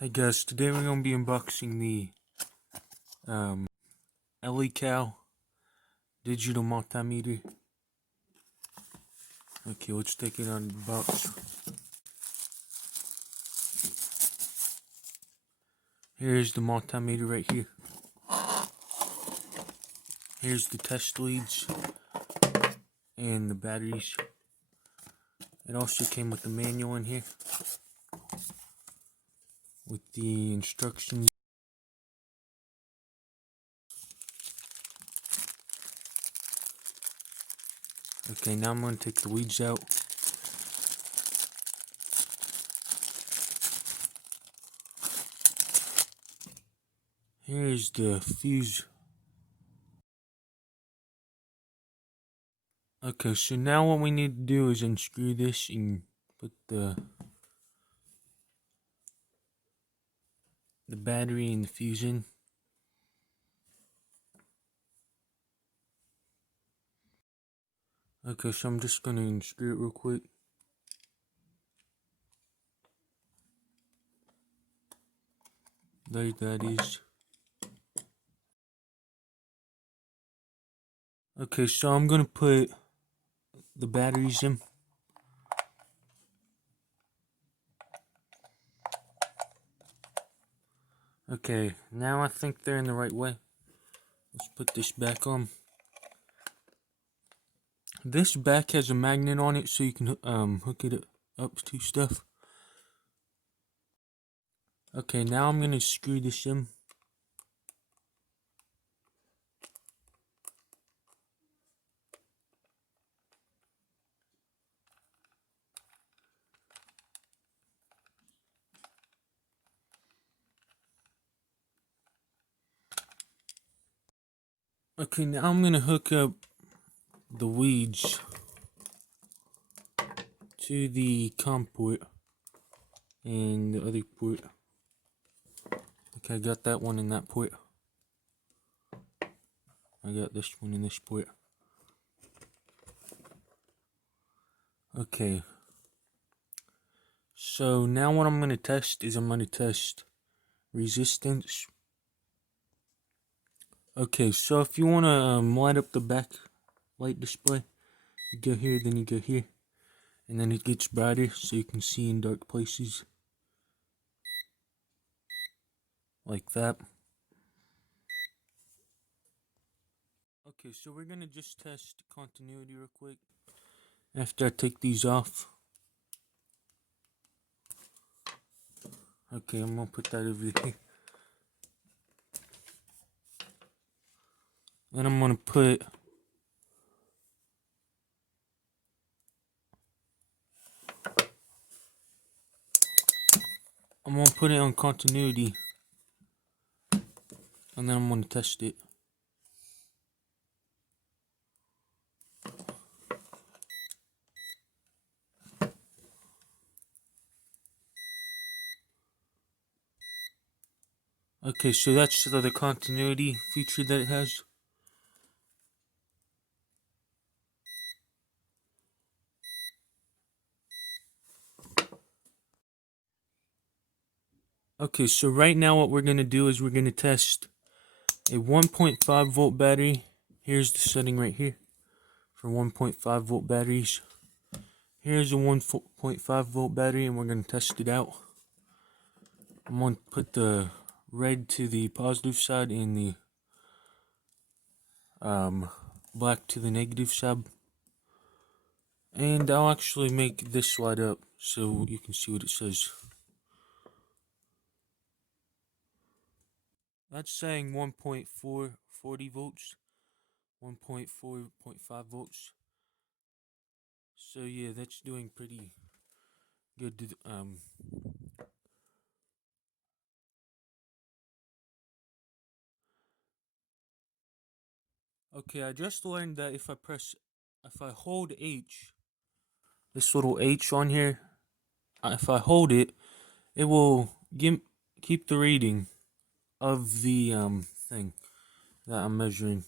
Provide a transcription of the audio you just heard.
Hey guys, today we're going to be unboxing the ELECALL digital multimeter. Okay, let's take it out of the box. Here's the multimeter right here. Here's the test leads and the batteries. It also came with the manual in here with the instructions. Okay, now I'm going to take the leads out. Here's the fuse. Okay, so now what we need to do is unscrew this and put the battery and the fuse in. Okay, so I'm just going to unscrew it real quick. There that is. Okay, so I'm going to put the batteries in. Okay, now I think they're in the right way. Let's put this back on. This back has a magnet on it so you can hook it up to stuff. Okay, now I'm going to screw this in. Okay, now I'm going to hook up the leads to the COM port and the other port. Okay, I got that one in that port. I got this one in this port. Okay. So now what I'm going to test is I'm going to test resistance. Okay, so if you want to light up the back light display, you go here, then you go here, and then it gets brighter so you can see in dark places. Like that. Okay, so we're going to just test continuity real quick after I take these off. Okay, I'm going to put that over here. Then I'm going to put it on continuity, and then I'm going to test it. Okay, so that's the continuity feature that it has. Okay, so right now what we're going to do is we're going to test a 1.5 volt battery. Here's the setting right here for 1.5 volt batteries. Here's a 1.5 volt battery, and we're going to test it out. I'm going to put the red to the positive side and the black to the negative side. And I'll actually make this light up so you can see what it says. That's saying 1.440 volts, 1.4.5 volts. So yeah, that's doing pretty good. Okay, I just learned that if I hold H, this little H on here, if I hold it, it will keep the reading of the thing that I'm measuring.